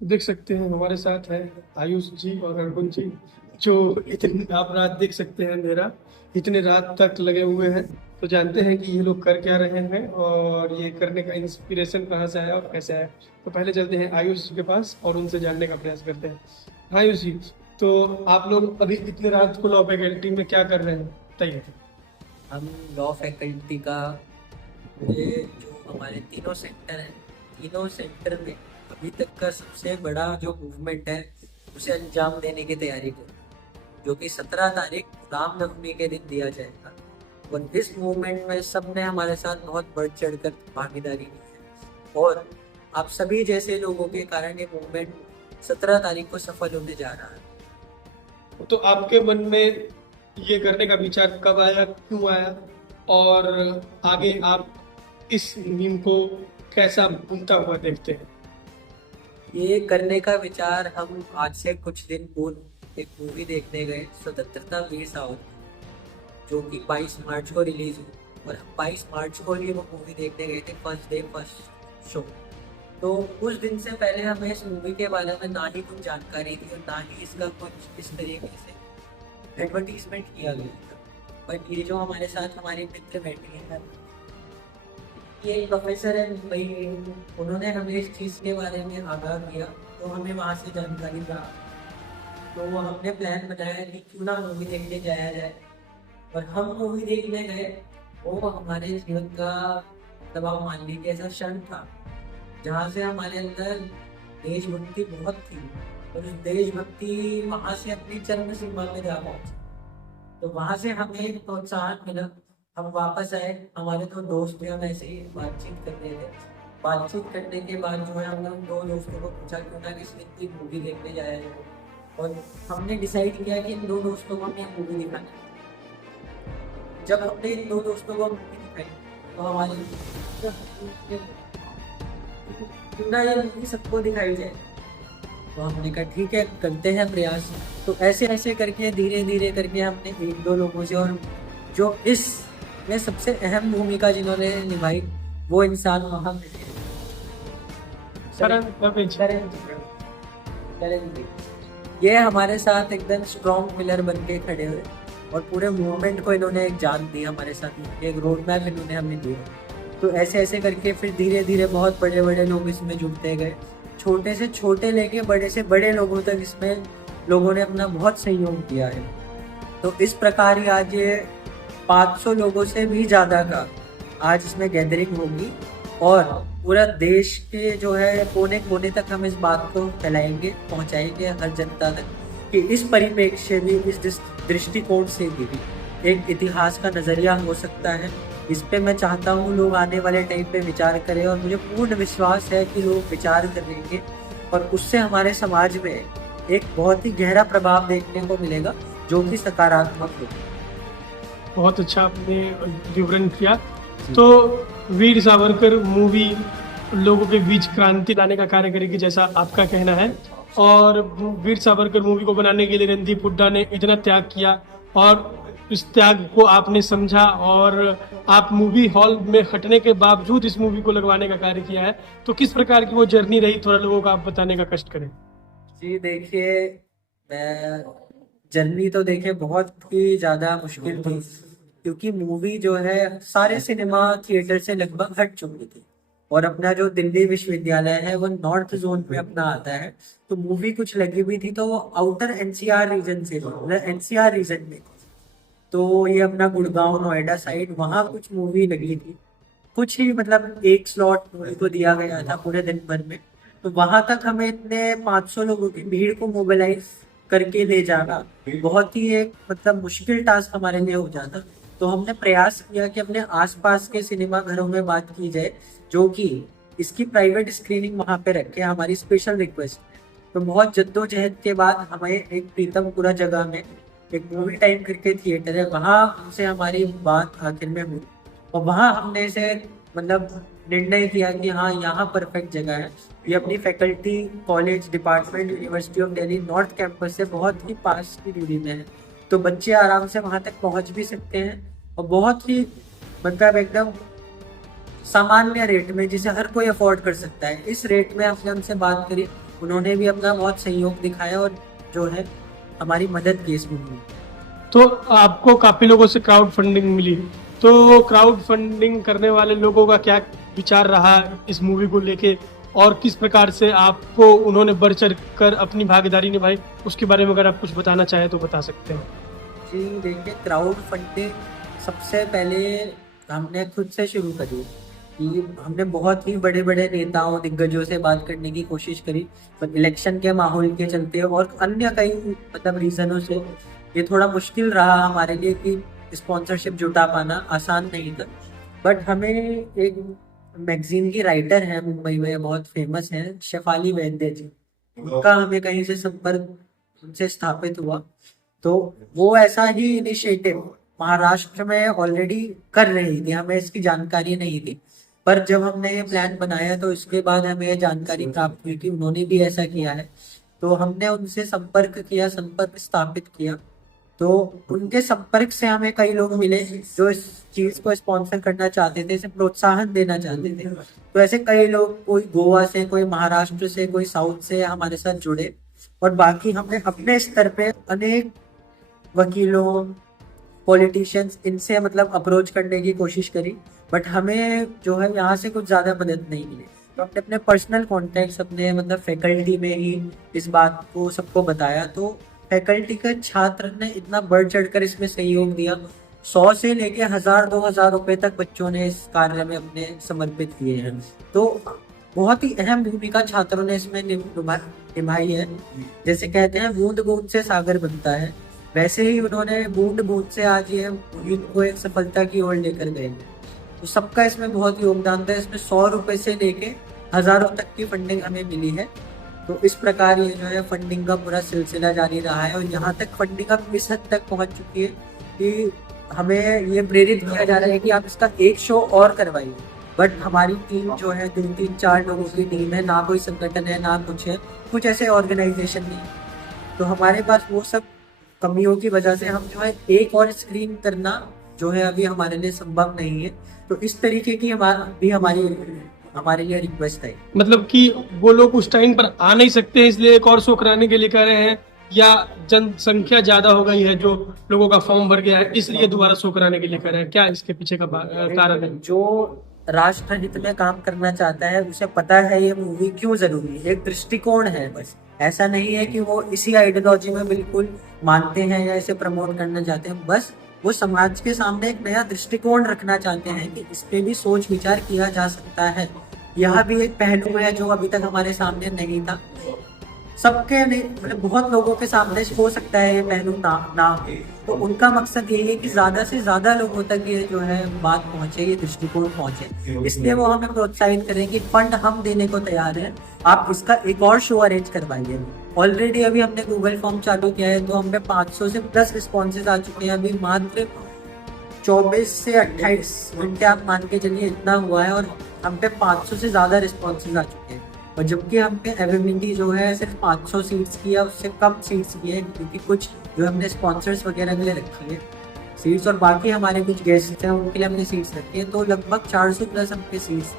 देख सकते हैं हमारे साथ है आयुष जी और अर्जुन जी, जो इतनी आप रात देख सकते हैं अंधेरा, इतने रात तक लगे हुए हैं। तो जानते हैं कि ये लोग कर क्या रहे हैं और ये करने का इंस्पिरेशन कहाँ से आया और कैसे आया। तो पहले चलते हैं आयुष जी के पास और उनसे जानने का प्रयास करते हैं। हाँ आयुष जी, तो आप लोग अभी इतने रात को लॉ फैकल्टी में क्या कर रहे हैं, बताइए। हम लॉ फैकल्टी का ये जो हमारे तीनों सेंटर हैं, तीनों सेंटर में अभी तक का सबसे बड़ा जो मूवमेंट है उसे अंजाम देने की तैयारी कर, जो कि 17 तारीख रामनवमी के दिन दिया जाएगा। और इस मूवमेंट में सब ने हमारे साथ बहुत बढ़ चढ़ कर भागीदारी की है, और आप सभी जैसे लोगों के कारण ये मूवमेंट 17 तारीख को सफल होने जा रहा है। तो आपके मन में ये करने का विचार कब आया, क्यों आया, और आगे आप इस मुहिम को कैसा घूमता हुआ देखते हैं। ये करने का विचार हम आज से कुछ दिन पूर्व एक मूवी देखने गए, स्वतंत्रता वीर सावरकर, जो कि 22 मार्च को रिलीज हुई, और हम 22 मार्च को ही वो मूवी देखने गए थे, फर्स्ट डे फर्स्ट शो। तो कुछ दिन से पहले हमें इस मूवी के बारे में ना ही कुछ जानकारी थी और ना ही इसका कुछ इस तरीके से एडवर्टीजमेंट किया गया था। बट ये जो हमारे साथ हमारे मित्र बैठे हैं, ये एक प्रोफेसर है मुंबई के, उन्होंने हमें इस चीज़ के बारे में आगाह किया, तो हमें वहाँ से जानकारी प्राप्त। तो हमने प्लान बनाया कि क्यों ना मूवी देखने जाया जाए, और हम मूवी देखने गए। वो हमारे जीवन का मतलब आप मान लीजिए ऐसा क्षण था जहाँ से हमारे अंदर देशभक्ति बहुत थी, और उस देशभक्ति वहाँ से अपनी चरम सीमा में जा पहुंची। तो वहां से हमें एक प्रोत्साहन मिला। हम वापस आए, हमारे दो दोस्त थे, हम ऐसे ही बातचीत कर रहे थे। बातचीत करने के बाद जो है हमने उन दो दोस्तों को पूछा क्यों ना किसी दिन की मूवी देखने जाया जाए, और हमने डिसाइड किया कि इन दो दोस्तों को हमें मूवी दिखानी है। जब हमने इन दो दोस्तों को मूवी दिखाई तो हमारे क्यों ना ये मूवी सबको दिखाई जाए। तो हमने कहा ठीक है, करते हैं प्रयास। तो ऐसे ऐसे करके धीरे धीरे करके हमने एक दो लोगों से, और जो इस में सबसे अहम भूमिका जिन्होंने निभाई वो इंसान वहाँ मिले, करण रविज। करण जी। करण जी ये हमारे साथ एकदम स्ट्रॉन्ग पिलर बन के खड़े हुए, और पूरे मूवमेंट को इन्होंने एक जान दी, हमारे साथ एक रोड मैप इन्होंने हमें दिया। तो ऐसे ऐसे करके फिर धीरे धीरे बहुत बड़े बड़े लोग इसमें जुड़ते गए, छोटे से छोटे लेके बड़े से बड़े लोगों तक इसमें लोगों ने अपना बहुत सहयोग दिया है। तो इस प्रकार ही आज ये 500 लोगों से भी ज़्यादा का आज इसमें गैदरिंग होगी, और पूरा देश के जो है कोने कोने तक हम इस बात को फैलाएंगे, पहुंचाएंगे हर जनता तक, कि इस परिप्रेक्ष्य भी, इस दृष्टिकोण से भी एक इतिहास का नज़रिया हो सकता है। इस पे मैं चाहता हूँ लोग आने वाले टाइम पे विचार करें, और मुझे पूर्ण विश्वास है कि लोग विचार करेंगे, और उससे हमारे समाज में एक बहुत ही गहरा प्रभाव देखने को मिलेगा, जो कि सकारात्मक होगा। बहुत अच्छा आपने विवरण किया। तो वीर सावरकर मूवी लोगों के बीच क्रांति लाने का कार्य करेगी, जैसा आपका कहना है। और वीर सावरकर मूवी को बनाने के लिए रणदीप हुड्डा ने इतना त्याग किया, और इस त्याग को आपने समझा, और आप मूवी हॉल में हटने के बावजूद इस मूवी को लगवाने का कार्य किया है। तो किस प्रकार की वो जर्नी रही, थोड़ा लोगों को आप बताने का कष्ट करें। जी देखिए, मैं जर्नी तो देखिए बहुत ही ज़्यादा मुश्किल थी, क्योंकि मूवी जो है सारे सिनेमा थिएटर से लगभग हट चुकी थी, और अपना जो दिल्ली विश्वविद्यालय है वो नॉर्थ जोन में अपना आता है। तो मूवी कुछ लगी हुई थी तो वो आउटर एनसीआर रीजन से, मतलब एनसीआर रीजन में थी। तो ये अपना गुड़गांव नोएडा साइड वहाँ कुछ मूवी लगी थी, कुछ ही मतलब एक स्लॉट मूवी को दिया गया था पूरे दिन भर में। तो वहां तक हमें इतने 500 लोगों की भीड़ को मोबिलाइज करके ले जाना बहुत ही एक मतलब मुश्किल टास्क हमारे लिए हो जाता। तो हमने प्रयास किया कि अपने आसपास के सिनेमा घरों में बात की जाए, जो कि इसकी प्राइवेट स्क्रीनिंग वहां पे रखे, हमारी स्पेशल रिक्वेस्ट। तो बहुत जद्दोजहद के बाद हमें एक प्रीतमपुरा जगह में एक मूवी टाइम करके थिएटर है, वहां उनसे हमारी बात आखिर में हुई, और वहां हमने इसे मतलब निर्णय किया कि हाँ यहाँ परफेक्ट जगह है। ये अपनी faculty, college, department, university of Delhi north campus से बहुत ही पास की दूरी में है। तो बच्चे आराम से वहां तक पहुंच भी सकते हैं, और बहुत ही मतलब एकदम सामान्य रेट में, जिसे हर कोई अफोर्ड कर सकता है, इस रेट में हमने उनसे बात करी। उन्होंने भी अपना बहुत सहयोग दिखाया और जो है हमारी मदद की इस मूवी में। तो आपको काफी लोगों से क्राउड फंडिंग मिली, तो क्राउड फंडिंग करने वाले लोगों का क्या विचार रहा इस मूवी को लेके, और किस प्रकार से आपको उन्होंने बढ़ चढ़ कर अपनी भागीदारी निभाई, उसके बारे में अगर आप कुछ बताना चाहें तो बता सकते हैं। जी देखिए, क्राउड फंडिंग सबसे पहले हमने खुद से शुरू करी कि हमने बहुत ही बड़े बड़े नेताओं दिग्गजों से बात करने की कोशिश करी, पर इलेक्शन के माहौल के चलते और अन्य कई मतलब रीजनों से ये थोड़ा मुश्किल रहा हमारे लिए कि स्पॉन्सरशिप जुटा पाना आसान नहीं था। बट हमें एक मैगजीन की राइटर है मुंबई में, बहुत फेमस है, शेफाली वैद्य जी, उनका हमें कहीं से संपर्क उनसे स्थापित हुआ। तो वो ऐसा ही इनिशिएटिव महाराष्ट्र में ऑलरेडी कर रही थी, हमें इसकी जानकारी नहीं थी। पर जब हमने ये प्लान बनाया तो इसके बाद हमें ये जानकारी प्राप्त हुई कि उन्होंने भी ऐसा किया है। तो हमने उनसे संपर्क स्थापित किया। तो उनके संपर्क से हमें कई लोग मिले जो इस चीज को स्पॉन्सर करना चाहते थे, इसे प्रोत्साहन देना चाहते थे। तो ऐसे कई लोग, कोई गोवा से, कोई महाराष्ट्र से, कोई साउथ से हमारे साथ जुड़े। और बाकी हमने अपने स्तर पे अनेक वकीलों, पॉलिटिशियंस, इनसे मतलब अप्रोच करने की कोशिश करी। बट हमें जो है यहाँ से कुछ ज्यादा मदद नहीं मिली। तो हमने अपने पर्सनल कॉन्टेक्ट्स, अपने मतलब फैकल्टी में ही इस बात को सबको बताया। तो फैकल्टी के छात्र ने इतना बढ़ चढ़कर इसमें सहयोग दिया, 100 से लेके 1000-2000 रुपए तक बच्चों ने इस कार्य में अपने समर्पित किए हैं। तो बहुत ही अहम भूमिका छात्रों ने इसमें निभाई है। जैसे कहते हैं बूंद बूंद से सागर बनता है, वैसे ही उन्होंने बूंद बूंद से आज ये युद्ध को एक सफलता की ओर लेकर गए। तो सबका इसमें बहुत योगदान था। इसमें 100 रुपए से लेके हजारों तक की फंडिंग हमें मिली है। तो इस प्रकार ये जो है फंडिंग का पूरा सिलसिला जारी रहा है, और यहाँ तक फंडिंग अब इस हद तक पहुंच चुकी है कि हमें ये प्रेरित किया जा रहा है कि आप इसका एक शो और करवाइए। बट हमारी टीम जो है 3-4 लोगों की टीम है, ना कोई संगठन है, ना कुछ है, कुछ ऐसे ऑर्गेनाइजेशन नहीं। तो हमारे पास वो सब कमियों की वजह से हम जो है एक और स्क्रीन करना जो है अभी हमारे लिए संभव नहीं है। तो इस तरीके की हमारे लिए रिक्वेस्ट है। मतलब कि वो लोग उस टाइम पर आ नहीं सकते हैं इसलिए एक और शो कराने के लिए कह रहे हैं, या जनसंख्या ज्यादा हो गई है, जो लोगों का फॉर्म भर गया है इसलिए दोबारा शो कराने के लिए कह रहे हैं, क्या इसके पीछे का कारण है? जो राष्ट्र हित में काम करना चाहता है उसे पता है ये मूवी क्यों जरूरी है। एक दृष्टिकोण है, बस ऐसा नहीं है कि वो इसी आइडियोलॉजी में बिल्कुल मानते हैं या इसे प्रमोट करना चाहते हैं। बस वो समाज के सामने एक नया दृष्टिकोण रखना चाहते हैं कि इस पे भी सोच विचार किया जा सकता है। यह भी एक पहलू है जो अभी तक हमारे सामने नहीं था। सबके नहीं, मतलब बहुत लोगों के सामने हो सकता है ये पहलू ना हो। तो उनका मकसद यही है कि ज्यादा से ज्यादा लोगों तक ये जो है बात पहुंचे, ये दृष्टिकोण पहुंचे। इसलिए वो हमें प्रोत्साहित करें कि फंड हम देने को तैयार हैं, आप इसका एक और शो अरेंज करवाइए। ऑलरेडी अभी हमने गूगल फॉर्म चालू किया है, तो हमें 500 से प्लस रिस्पॉन्सेज आ चुके हैं। अभी मात्र 24 से 28 घंटे आप मान के चलिए इतना हुआ है, और हम पे 500 से ज्यादा रिस्पॉन्सेज आ चुके हैं। और जबकि हम पे अवेलेबिलिटी जो है सिर्फ 500 सीट्स की है, उससे कम सीट्स की है, क्योंकि कुछ जो हमने स्पॉन्सर्स वगैरह के लिए रखी है सीट्स, और बाकी हमारे कुछ गेस्ट हैं उनके लिए हमने सीट्स रखी है। तो लगभग 400 प्लस हमके सीट्स।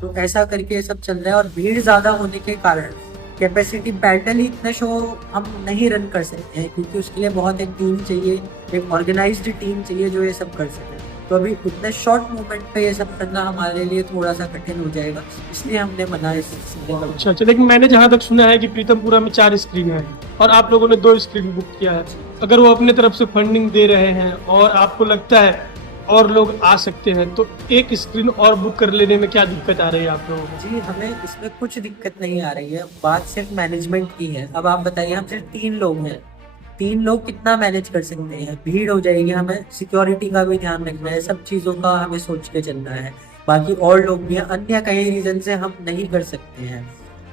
तो ऐसा करके सब चल रहा है, और भीड़ ज्यादा होने के कारण कैपेसिटी पैरेलली इतने शो हम नहीं रन कर सकते हैं, क्योंकि उसके लिए बहुत एक टीम चाहिए, एक ऑर्गेनाइज्ड टीम चाहिए जो ये सब कर सके। तो अभी उतने शॉर्ट मूवमेंट पे ये सब करना हमारे लिए थोड़ा सा कठिन हो जाएगा, इसलिए हमने मना इस अच्छा, लेकिन मैंने जहाँ तक सुना है कि प्रीतमपुरा में 4 स्क्रीन है और आप लोगों ने 2 स्क्रीन बुक किया है। अगर वो अपने तरफ से फंडिंग दे रहे हैं और आपको लगता है और लोग आ सकते हैं, तो एक स्क्रीन और बुक कर लेने में क्या दिक्कत आ रही है आप लोगों को? जी, हमें इसमें कुछ दिक्कत नहीं आ रही है, बात सिर्फ मैनेजमेंट की है। अब आप बताइए, हम सिर्फ 3 लोग हैं, 3 लोग कितना मैनेज कर सकते हैं? भीड़ हो जाएगी, हमें सिक्योरिटी का भी ध्यान रखना है, सब चीज़ों का हमें सोच के चलना है। बाकी और लोग भी हैं, अन्य कई रीजन से हम नहीं कर सकते हैं।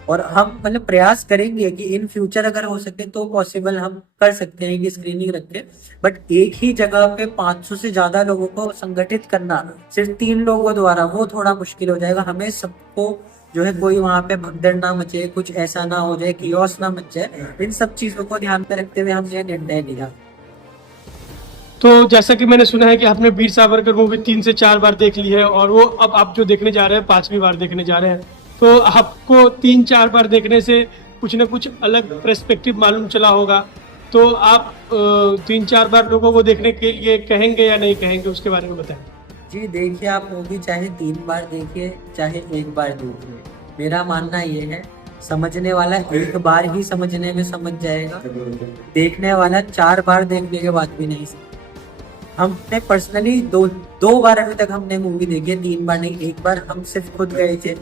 और हम मतलब प्रयास करेंगे कि इन फ्यूचर अगर हो सके तो पॉसिबल हम कर सकते हैं कि स्क्रीनिंग रखें। बट एक ही जगह पे 500 से ज्यादा लोगों को संगठित करना सिर्फ 3 लोगों द्वारा, वो थोड़ा मुश्किल हो जाएगा। हमें सबको जो है कोई वहां पे भगदड़ ना मचे, कुछ ऐसा ना हो जाए, कियोस ना मच जाए, इन सब चीजों को ध्यान में रखते हुए हमने यह निर्णय लिया। तो जैसा कि मैंने सुना है कि आपने वीर सावरकर मूवी 3 से 4 बार देख ली है, और वो अब आप जो देखने जा रहे हैं 5वीं बार देखने जा रहे हैं, तो आपको 3-4 बार देखने से कुछ ना कुछ अलग पर्सपेक्टिव मालूम चला होगा। तो आप 3-4 बार लोगों को देखने के लिए कहेंगे या नहीं कहेंगे, उसके बारे में बताएं। जी देखिए, आप मूवी चाहे 3 बार देखिए चाहे 1 बार देखिए, मेरा मानना ये है समझने वाला 1 बार ही समझने में समझ जाएगा, देखने वाला 4 बार देखने के बाद भी नहीं समझ। हमने पर्सनली दो बार अभी तक हमने मूवी देखी है, 3 बार नहीं। 1 बार हम सिर्फ खुद गए थे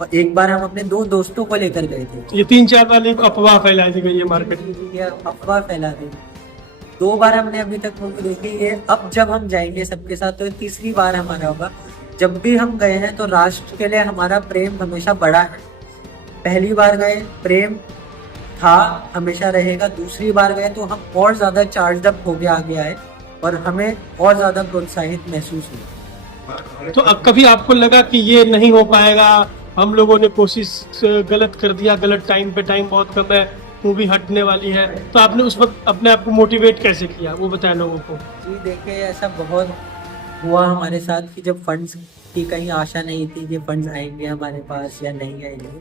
और 1 बार हम अपने 2 दोस्तों को लेकर गए थे। ये 3-4 बार एक अफवाह फैला दी गई है मार्केट में। ये अफवाह फैला दी। 2 बार हमने अभी तक मूवी देखी है। अब जब हम जाएंगे सबके साथ तो ये तीसरी बार हमारा होगा। जब भी हम गए हैं तो राष्ट्र के लिए हमारा प्रेम हमेशा बड़ा है। पहली बार गए प्रेम था, हमेशा रहेगा। दूसरी बार गए तो हम और ज्यादा चार्ज अप हो गया आगे आए और हमें और ज्यादा प्रोत्साहित महसूस हुआ। तो अब कभी आपको लगा कि ये नहीं हो पाएगा, हम लोगों ने कोशिश गलत कर दिया, गलत टाइम पे, टाइम बहुत कम है, मूवी हटने वाली है, तो आपने उस वक्त अपने आप को मोटिवेट कैसे किया, वो बताया लोगों को। जी देखिए, ऐसा बहुत हुआ हमारे साथ कि जब फंड्स की कहीं आशा नहीं थी कि फंड्स आएंगे हमारे पास या नहीं आएंगे,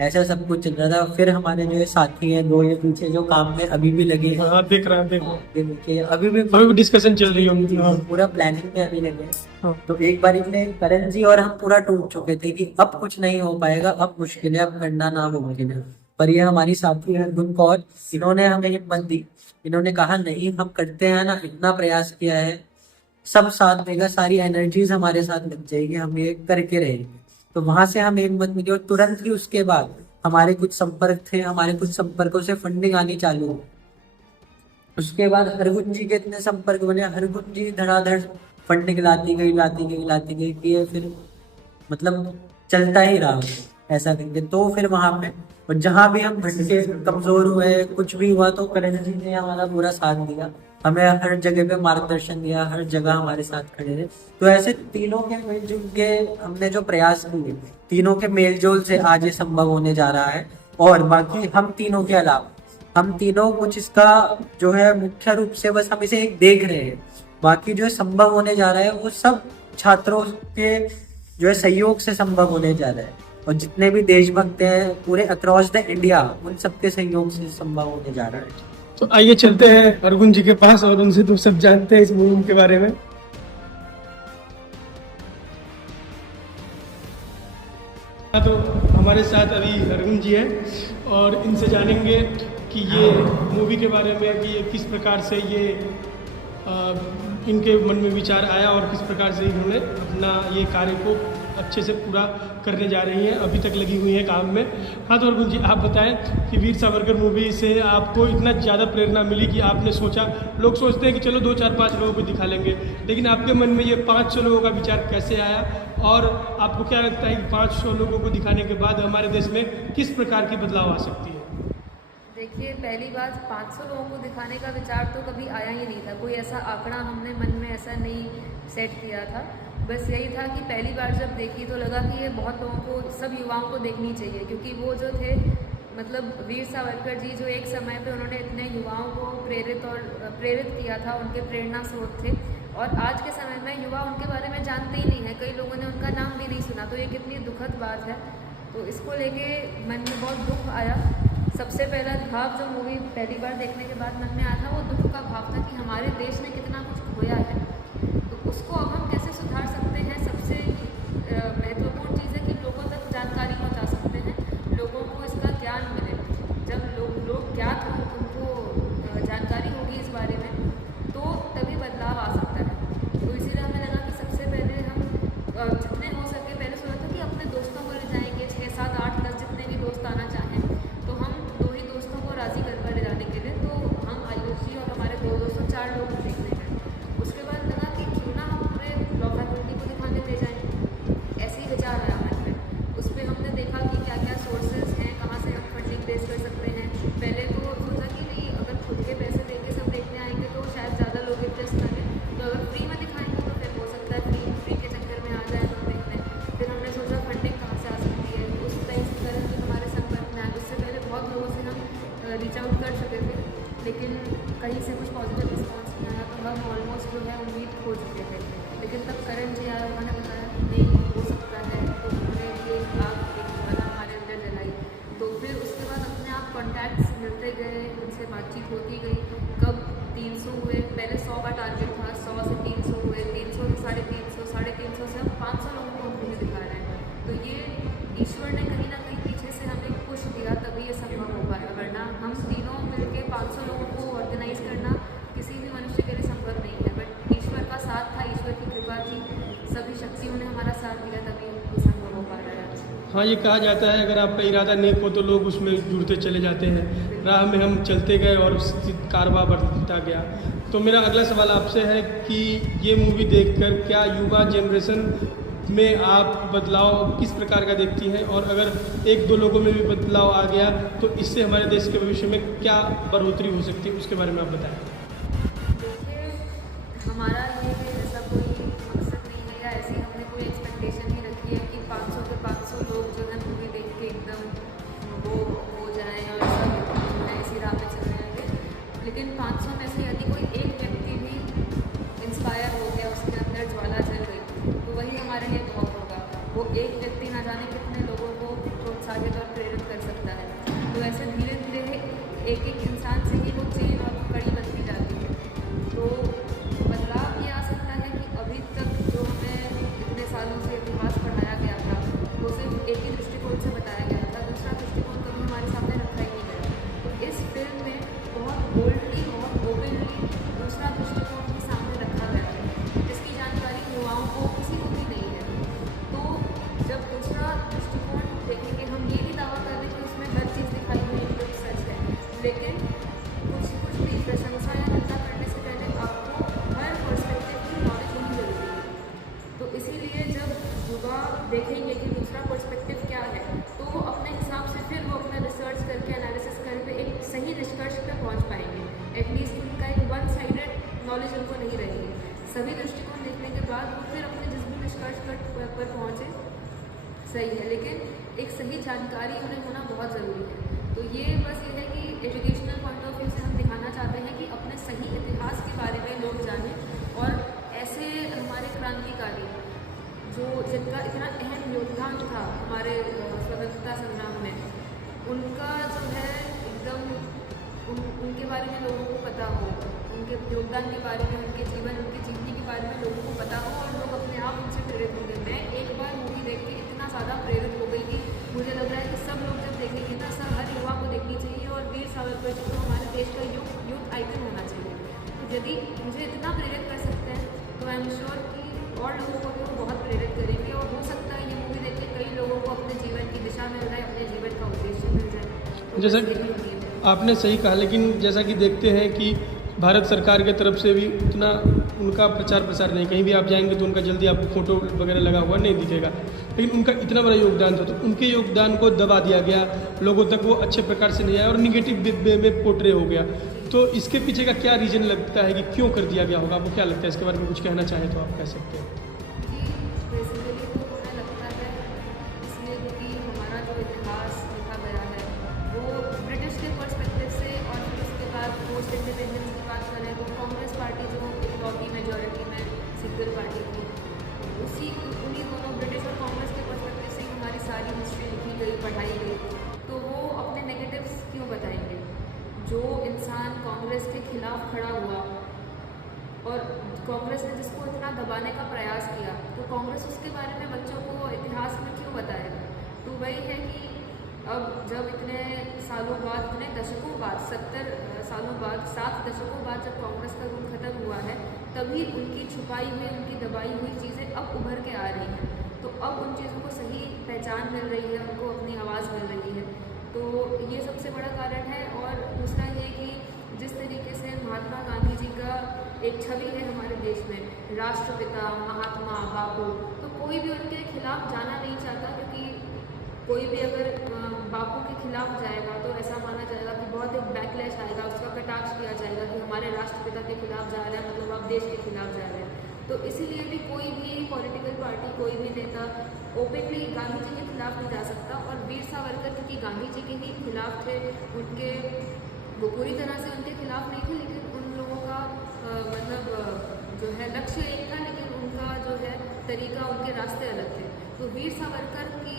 ऐसा सब कुछ चल रहा था। फिर हमारे जो साथी हैं 2 या पीछे जो काम में अभी भी लगे हैं, हाँ देख रहा हूँ, देखो देखिए अभी भी डिस्कशन चल रही होंगी। हाँ। पूरा प्लानिंग में अभी लगे हैं। हाँ। तो एक बार इतने करण जी और हम पूरा टूट चुके थे कि अब कुछ नहीं हो पाएगा, अब मुश्किल है, अब करना नामुमकिन है। पर ये हमारी साथी है गुन कौर, इन्होंने हमें हिम्मत दी। इन्होंने कहा नहीं, हम करते हैं ना, इतना प्रयास किया है, सब साथ देगा, सारी एनर्जीज हमारे साथ लग जाएगी, हम ये करके रहेंगे। तो वहां से हमें हिम्मत मिली और तुरंत ही उसके बाद हमारे कुछ संपर्क थे, हमारे कुछ संपर्कों से फंडिंग आनी चालू हो। उसके बाद हरगुन जी के इतने संपर्क बने, हरगुन जी धड़ाधड़ फंडिंग लाती गई कि ये फिर मतलब चलता ही रहा ऐसा करके। तो फिर वहां पे और जहां भी हम भटके, कमजोर हुए, कुछ भी हुआ, तो करण जी ने हमारा पूरा साथ दिया, हमें हर जगह पे मार्गदर्शन दिया, हर जगह हमारे साथ खड़े रहे। तो ऐसे तीनों के मिलजुल के हमने जो प्रयास किए, तीनों के मेलजोल से आज ये संभव होने जा रहा है। और बाकी हम तीनों के अलावा हम तीनों कुछ इसका जो है मुख्य रूप से बस हम इसे एक देख रहे हैं, बाकी जो है संभव होने जा रहा है वो सब छात्रों के जो है सहयोग से संभव होने जा रहा है। और जितने भी देशभक्त हैं पूरे अक्रॉस द इंडिया, उन सबके सहयोग से संभव होने जा रहा है। तो आइए चलते हैं अर्जुन जी के पास और उनसे तो सब जानते हैं इस मूवी के बारे में। तो हमारे साथ अभी अर्जुन जी है और इनसे जानेंगे कि ये मूवी के बारे में, कि ये किस प्रकार से ये इनके मन में विचार आया और किस प्रकार से इन्होंने अपना ये कार्य को अच्छे से पूरा करने जा रही हैं, अभी तक लगी हुई हैं काम में। हाँ तो अर्जुन जी आप बताएं कि वीर सावरकर मूवी से आपको इतना ज़्यादा प्रेरणा मिली कि आपने सोचा, लोग सोचते हैं कि चलो 2, 4, 5 लोगों को दिखा लेंगे, लेकिन आपके मन में ये 500 लोगों का विचार कैसे आया और आपको क्या लगता है कि 500 लोगों को दिखाने के बाद हमारे देश में किस प्रकार की बदलाव आ सकती है? देखिए, पहली बात 500 लोगों को दिखाने का विचार तो कभी आया ही नहीं था, कोई ऐसा आंकड़ा हमने मन में ऐसा नहीं सेट किया था। बस यही था कि पहली बार जब देखी तो लगा कि ये बहुत लोगों को, सब युवाओं को देखनी चाहिए, क्योंकि वो जो थे मतलब वीर सावरकर जी जो एक समय पे उन्होंने इतने युवाओं को प्रेरित किया था, उनके प्रेरणा स्रोत थे। और आज के समय में युवा उनके बारे में जानते ही नहीं है, कई लोगों ने उनका नाम भी नहीं सुना, तो ये कितनी दुखद बात है। तो इसको लेके मन में बहुत दुख आया। सबसे पहला भाव जो मूवी पहली बार देखने के बाद मन में आया था वो दुख का भाव था कि हमारे देश ने कितना कुछ खोया है, तो उसको अब हम कैसे सुधार सकते हैं। सबसे महत्वपूर्ण चीज़ है कि लोगों तक जानकारी पहुंचा सकते हैं, लोगों को इसका ज्ञान मिले। जब लोग ज्ञात हों, उनको जानकारी होगी इस बारे में, तो तभी बदलाव आ सकता है। तो इसीलिए हमें लगा कि सबसे पहले हम जितने हो सके, पहले सोचा था कि अपने दोस्तों को ले जाएंगे, 6, 7, 8, 10 जितने भी दोस्त आना चाहें, तो हम 2 ही दोस्तों को राज़ी कर ले जाने के लिए, तो हम आयुष जी और हमारे 2 दोस्तों 4 लोग देखने गए। उसके बाद लगा कि क्यों ना हम पूरे लॉ फैकल्टी को दिखाने ले जाएं, ऐसे ही विचार आया मन में। उस पर हमने देखा कि क्या क्या सोर्सेज हैं, कहाँ से हम फंडिंग रेज कर सकते हैं। पहले तो सोचा कि नहीं, अगर खुद के पैसे दे के सब देखने आएंगे तो शायद ज़्यादा लोग इंटरेस्ट करें, तो अगर फ्री में दिखाएंगे तो फिर हो सकता है फ्री के चक्कर में आ जाए लोग देखने। फिर हमने सोचा फंडिंग कहाँ से आ सकती है, उस तरह की हमारे संपर्क में आए। उससे पहले बहुत लोगों से हम रीच आउट कर चुके थे, लेकिन कहीं से कुछ पॉजिटिव रिस्पॉन्स नहीं आया, तो हम ऑलमोस्ट जो है उम्मीद खो चुके थे। लेकिन तब करण जी आए, उन्होंने बताया नहीं हो सकता है, तो उन्होंने ये एक भावना हमारे अंदर जलाई। तो फिर उसके बाद अपने आप साथ था, ईश्वर की कृपा थी, सभी शक्तियों ने हमारा साथ दिया, तभी ये संभव हो पा रहा है आज। हाँ, ये कहा जाता है अगर आपका इरादा नेक हो तो लोग उसमें जुड़ते चले जाते हैं। राह में हम चलते गए और कारवां बढ़ता गया। तो मेरा अगला सवाल आपसे है कि ये मूवी देखकर क्या युवा जनरेशन में आप बदलाव किस प्रकार का देखती हैं, और अगर एक दो लोगों में भी बदलाव आ गया तो इससे हमारे देश के भविष्य में क्या बढ़ोतरी हो सकती है, उसके बारे में आप बताएं। देखिए, हमारा ये ऐसा कोई मकसद नहीं है या ऐसी हमने कोई एक्सपेक्टेशन नहीं रखी है कि 500 के 500 लोग जो है मूवी देख के एकदम वो हो जाएं और सब इसी राह पे चल जाएंगे। लेकिन 500 में से यदि कोई एक व्यक्ति भी इंस्पायर हो गया, उसके अंदर ज्वाला जल गई, तो वही हमारे लिए बहुत होगा। वो एक व्यक्ति ना जाने कितने लोगों को प्रोत्साहित और प्रेरित कर सकता है। तो ऐसे धीरे धीरे एक एक इंसान से ही वो चेन और कड़ी बनती जाती है। तो बदलाव ये आ सकता है कि अभी तक जो हमें इतने सालों से इतिहास पढ़ाया गया था वो सिर्फ एक ही दृष्टिकोण से बताया गया था, दूसरा दृष्टिकोण कभी हमारे सामने रखा ही नहीं गया। तो इस फिल्म में बहुत बोल्डली, बहुत ओपनली दूसरा दृष्टिकोण भी सामने रखा गया है, जिसकी जानकारी युवाओं को किसी को भी नहीं है। तो जब दूसरा दृष्टिकोण देखेंगे, हम ये भी दावा कर रहे हैं कि उसमें हर चीज़ दिखाई हुई एकदम सच है, लेकिन कुछ भी प्रशंसा या निंदा करने से पहले आपको हर पर्सपेक्टिव की नॉलेज होनी जरूरी है। तो इसीलिए जब युवा देखेंगे कि दूसरा पर्सपेक्टिव क्या है, तो वो अपने हिसाब से फिर वो अपना रिसर्च करके, एनालिसिस करके एक सही निष्कर्ष पर पहुंच पाएंगे। एटलीस्ट उनका एक वन साइडेड नॉलेज उनको नहीं रहेगी। सभी दृष्टिकोण देखने के बाद वो फिर अपने जिस भी निष्कर्ष पर पहुँचे सही है, लेकिन एक सही जानकारी उन्हें होना बहुत ज़रूरी है। तो ये बस ये है कि एजुकेशनल पॉइंट ऑफ व्यू से हम दिखाना चाहते हैं कि अपने सही इतिहास के बारे में लोग जानें, और ऐसे हमारे क्रांतिकारी जो जिनका इतना अहम योगदान था हमारे स्वतंत्रता संग्राम में, उनका जो है एकदम उनके बारे में लोगों को पता हो, उनके योगदान के बारे में, उनके जीवन, उनकी जिंदगी के बारे में लोगों को पता हो, और लोग अपने आप उनसे प्रेरित होंगे। मैं एक बार मूवी देख के इतना ज़्यादा प्रेरित हो गई कि मुझे लग रहा है कि सब लोग जब देखेंगे ना, सब हर युवा को देखनी चाहिए, और वीर सावरकर जी को हमारे देश का यूथ आइकन होना चाहिए। तो यदि मुझे इतना प्रेरित कर सकते हैं तो आई एम श्योर कि और लोगों को भी वो बहुत प्रेरित करेंगे, और हो सकता है ये मूवी देख के कई लोगों को अपने जीवन की दिशा मिल जाए, अपने जीवन का उद्देश्य मिल जाए। तो जैसा बस यही उम्मीद है। आपने सही कहा, लेकिन जैसा कि देखते हैं कि भारत सरकार की तरफ से भी उतना उनका प्रचार प्रसार नहीं, कहीं भी आप जाएंगे तो उनका जल्दी आपको फोटो वगैरह लगा हुआ नहीं दिखेगा, लेकिन उनका इतना बड़ा योगदान था, तो उनके योगदान को दबा दिया गया, लोगों तक वो अच्छे प्रकार से नहीं आया और निगेटिव वे में पोर्ट्रे हो गया। तो इसके पीछे का क्या रीज़न लगता है कि क्यों कर दिया गया होगा, आपको क्या लगता है? इसके बारे में कुछ कहना चाहें तो आप कह सकते हैं। जी, बेसिकली तो मुझे लगता है इसलिए क्योंकि हमारा जो इतिहास लिखा गया है वो ब्रिटिश के पर्सपेक्टिव से, और फिर उसके बाद पोस्ट इंडिपेंडेंस की बात करें तो कांग्रेस पार्टी जो इकलौती मेजॉरिटी में सिक्योर पार्टी थी, उन्हीं दोनों ब्रिटिश और कांग्रेस के पर्सपेक्टिव से हमारी सारी हिस्ट्री लिखी गई, पढ़ाई गई। तो वो अपने नेगेटिव्स क्यों बताएंगे? जो इंसान कांग्रेस के खिलाफ खड़ा हुआ और कांग्रेस ने जिसको इतना दबाने का प्रयास किया, तो कांग्रेस उसके बारे में बच्चों को इतिहास में क्यों बताएगा? तो वही है कि अब जब इतने सालों बाद, इतने दशकों बाद, 70 सालों बाद, 7 दशकों बाद जब कांग्रेस का रूल खत्म हुआ है, तभी उनकी छुपाई हुई, उनकी दबाई हुई चीज़ें अब उभर के आ रही हैं। तो अब उन चीज़ों को सही पहचान मिल रही है, उनको अपनी आवाज़ मिल रही है। तो ये सबसे बड़ा कारण है। और दूसरा ये कि जिस तरीके से महात्मा गांधी जी का एक छवि है हमारे देश में, राष्ट्रपिता, महात्मा, बापू, तो कोई भी उनके खिलाफ जाना नहीं चाहता, क्योंकि कोई भी अगर बापू के खिलाफ जाएगा तो ऐसा माना जाएगा कि बहुत एक बैकलैश आएगा, उसका कटाक्ष किया जाएगा कि हमारे राष्ट्रपिता के खिलाफ जा रहा है, मतलब आप देश के खिलाफ जा रहे हैं। तो इसीलिए भी कोई भी पॉलिटिकल पार्टी, कोई भी नेता ओपनली गांधी जी के खिलाफ नहीं जा सकता। और वीर सावरकर क्योंकि गांधी जी के ही खिलाफ थे, उनके वो पूरी तरह से उनके खिलाफ नहीं थे, लेकिन उन लोगों का मतलब जो है लक्ष्य एक था, लेकिन उनका जो है तरीका, उनके रास्ते अलग थे। तो वीर सावरकर की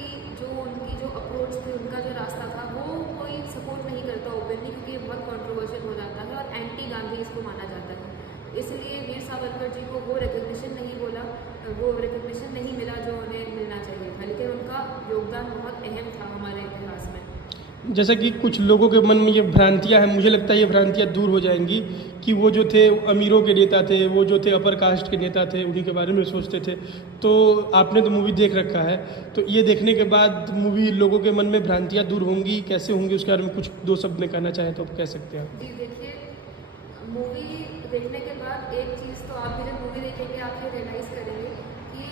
उनकी जो अप्रोच थी, उनका जो रास्ता था, वो कोई सपोर्ट नहीं करता ओपनली, क्योंकि ये बहुत कंट्रोवर्शियल हो जाता है और एंटी गांधी इसको माना जाता है। इसलिए वीर सावरकर जी को वो रिकग्निशन नहीं मिला जो उन्हें मिलना चाहिए था, लेकिन उनका योगदान बहुत अहम था हमारे इतिहास में। जैसा कि कुछ लोगों के मन में ये भ्रांतियां हैं, मुझे लगता है ये भ्रांतियां दूर हो जाएंगी कि वो जो थे अमीरों के नेता थे, वो जो थे अपर कास्ट के नेता थे, उन्हीं के बारे में सोचते थे। तो आपने तो मूवी देख रखा है, तो ये देखने के बाद मूवी लोगों के मन में भ्रांतियां दूर होंगी, कैसे होंगी, उसके बारे में कुछ दो शब्द में कहना चाहें तो कह सकते हैं आप। जी देखिए, मूवी देखने के बाद एक चीज़ तो आप भी जब मूवी देखेंगे आप ये रियलाइज़ करेंगे कि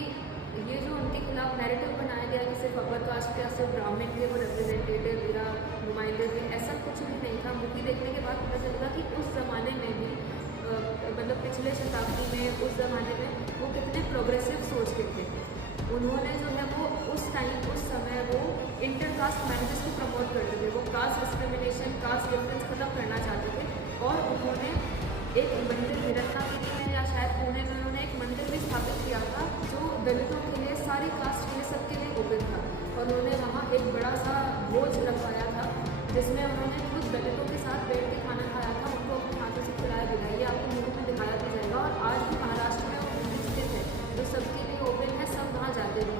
ये जो उनके खिलाफ नैरेटिव बनाया गया कि सिर्फ अपर कास्ट के सिर्फ ब्राह्मण के वो रिप्रेजेंटेटिव या नुमाइंदे थे, ऐसा कुछ भी नहीं था। मूवी देखने के बाद पता चलता कि उस ज़माने में भी मतलब पिछले शताब्दी में उस ज़माने में वो कितने प्रोग्रेसिव सोच के थे। उन्होंने जो है वो उस टाइम उस समय वो इंटरकास्ट मैरिजेस को प्रमोट करते थे, वो कास्ट डिस्क्रिमिनेशन कास्ट डिफरेंस खत्म करना चाहते थे। और उन्होंने एक मंदिर रत्नागिरी में या शायद पुणे में उन्होंने एक मंदिर भी स्थापित किया था जो दलितों के लिए, सारी कास्ट के लिए, सबके लिए ओपन था। और उन्होंने वहाँ एक बड़ा सा भोज रखवाया था जिसमें उन्होंने खुद दलितों के साथ बैठ के खाना खाया था, उनको अपने हाथों से खिलाया दिलाया। ये आपको मूवी में दिखाया भी जाएगा। और आज भी महाराष्ट्र में वो मंदिर स्थित है जो सबके लिए ओपन है, सब वहाँ जाते हैं।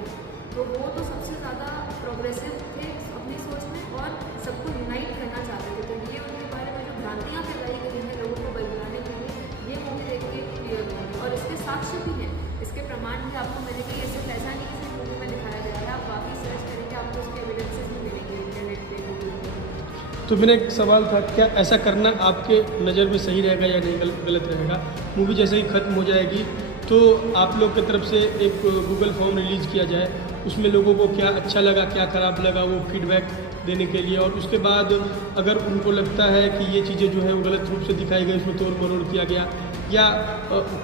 तो वो तो सबसे ज़्यादा प्रोग्रेसिव थे अपनी सोच में और सबको यूनाइट करना चाहते थे। तो ये उनके बारे में जो भ्रांतियाँ फैलाई गई हैं लोगों को बदलाने के लिए, ये मूवी देख के क्लियर होगी। और इसके साक्ष्य भी हैं, इसके प्रमाण भी आपको मिलेंगे। ये सिर्फ ऐसा नहीं कि मूवी में दिखाया गया है, आप काफ़ी सर्च करेंगे आपको उसके एविडेंसेस भी मिलेंगे इंटरनेट पे, गूगल पे। तो मेरा एक सवाल था, क्या ऐसा करना आपके नज़र में सही रहेगा या नहीं गलत रहेगा? मूवी जैसे ही ख़त्म हो जाएगी तो आप लोग की तरफ से एक गूगल फॉर्म रिलीज़ किया जाए, उसमें लोगों को क्या अच्छा लगा क्या ख़राब लगा वो फीडबैक देने के लिए, और उसके बाद अगर उनको लगता है कि ये चीज़ें जो है वो गलत रूप से दिखाई गई, उसमें तोड़ मरोड़ किया गया, या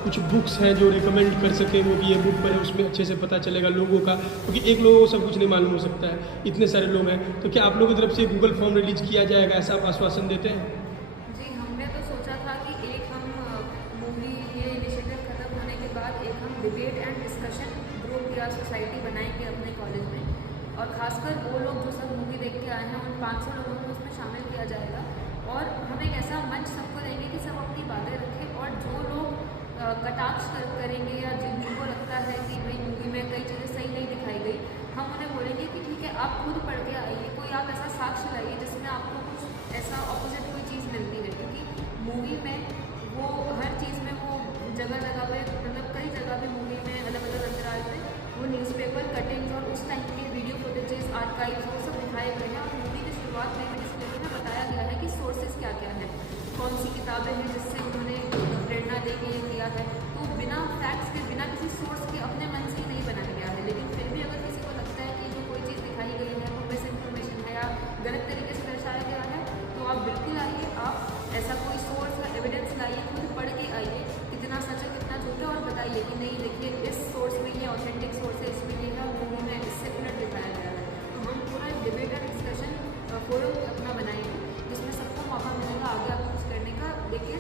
कुछ बुक्स हैं जो रिकमेंड कर सकें वो कि ये बुक पढ़े, उसमें अच्छे से पता चलेगा लोगों का, क्योंकि एक लोगों को सब कुछ नहीं मालूम हो सकता है, इतने सारे लोग हैं। तो क्या आप लोगों की तरफ से गूगल फॉर्म रिलीज़ किया जाएगा, ऐसा आप आश्वासन देते हैं? जी, हमने तो सोचा था कि एक हम मूवी ये इनिशिएटिव खत्म होने के बाद एक हम डिबेट एंड डिस्कशन ग्रुप या सोसाइटी बनाएंगे अपने कॉलेज में, और ख़ासकर वो लोग जो सब मूवी देख के आए हैं उन 500 लोगों को उसमें शामिल किया जाएगा। और हम एक ऐसा मंच सबको देंगे कि सब अपनी बातें रखें, और जो लोग कटाक्ष करेंगे या जिनको लगता है कि भाई मूवी में कई चीज़ें सही नहीं दिखाई गई, हम उन्हें बोलेंगे कि ठीक है आप खुद पढ़ के आइए, कोई आप ऐसा साक्ष्य लाइए जिसमें आपको कुछ ऐसा ऑपोजिट कोई चीज़ मिलती है। क्योंकि मूवी में वो हर चीज़ में वो जगह जगह पे मतलब कई जगह पे मूवी में अलग अलग अंतराल पे वो न्यूज़पेपर कटिंग्स और उस टाइम के वीडियो फुटेजेस आर्काइव्स वो सब दिखाए गए हैं। और मूवी की शुरुआत में डिस्क्लेमर में बताया गया है कि सोर्सेज क्या क्या है, कौन सी किताबें हैं जिससे उन्होंने प्रेरणा दे के ये किया है। तो बिना फैक्ट्स के, बिना किसी सोर्स के अपने मन से ही नहीं बनाया गया है। लेकिन फिर भी अगर किसी को लगता है कि जो कोई चीज़ दिखाई गई है वो मिस इन्फॉर्मेशन है या गलत तरीके से दर्शाया गया है, तो आप बिल्कुल आइए, आप ऐसा कोई सोर्स या एविडेंस लाइए, खुद पढ़ के आइए कितना सच है कितना झूठ है, और बताइए कि नहीं देखिए इस सोर्स में ये ऑथेंटिक सोर्स है, इसमें ये है, और मूवी में इससे उलट दिखाया गया है। तो हम पूरा डिबेट एंड डिस्कशन फोरम अपना बनाएंगे जिसमें सबको मौका मिलेगा आगे आपको कुछ करने का। लेकिन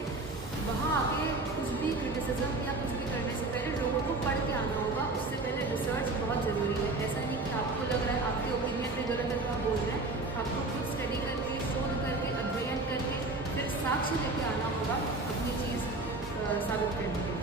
वहाँ आके कुछ भी क्रिटिसिज्म या कुछ भी करने से पहले लोगों को पढ़ के आना होगा, उससे पहले रिसर्च बहुत ज़रूरी है। ऐसा नहीं कि आपको लग रहा है आपके ओपिनियन में गलत है तो आप बोल रहे हैं, आपको खुद स्टडी करके, शोध करके, अध्ययन करके फिर साक्ष्य लेके आना होगा अपनी चीज़ साबित करने के लिए।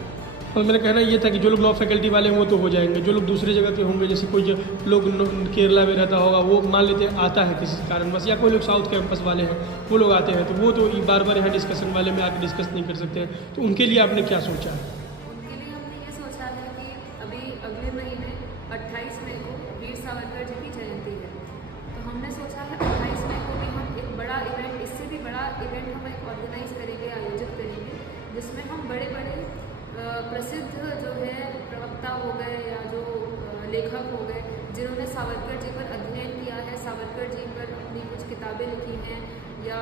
और मेरा कहना ये था कि जो लोग लॉ फैकल्टी वाले हैं वो तो हो जाएंगे, जो लोग दूसरे जगह के होंगे, जैसे कोई जो लोग केरला में रहता होगा, वो मान लेते हैं आता है किसी कारणवश, या कोई लोग साउथ कैंपस वाले हैं वो लोग आते हैं, तो वो तो बार बार यहाँ डिस्कशन वाले में आके डिस्कस नहीं कर सकते हैं। तो उनके लिए आपने क्या सोचा है? उनके लिए हमने ये सोचा है कि अभी अगले महीने 28 मई को वीर सावरकर जी की जयंती है, तो हमने सोचा है 28 मई को भी हम एक बड़ा इवेंट, इससे भी बड़ा इवेंट हम एक ऑर्गेनाइज करेंगे, आयोजित करेंगे, जिसमें हम बड़े बड़े प्रसिद्ध जो है प्रवक्ता हो गए या जो लेखक हो गए जिन्होंने सावरकर जी पर अध्ययन किया है, सावरकर जी पर अपनी कुछ किताबें लिखी हैं, या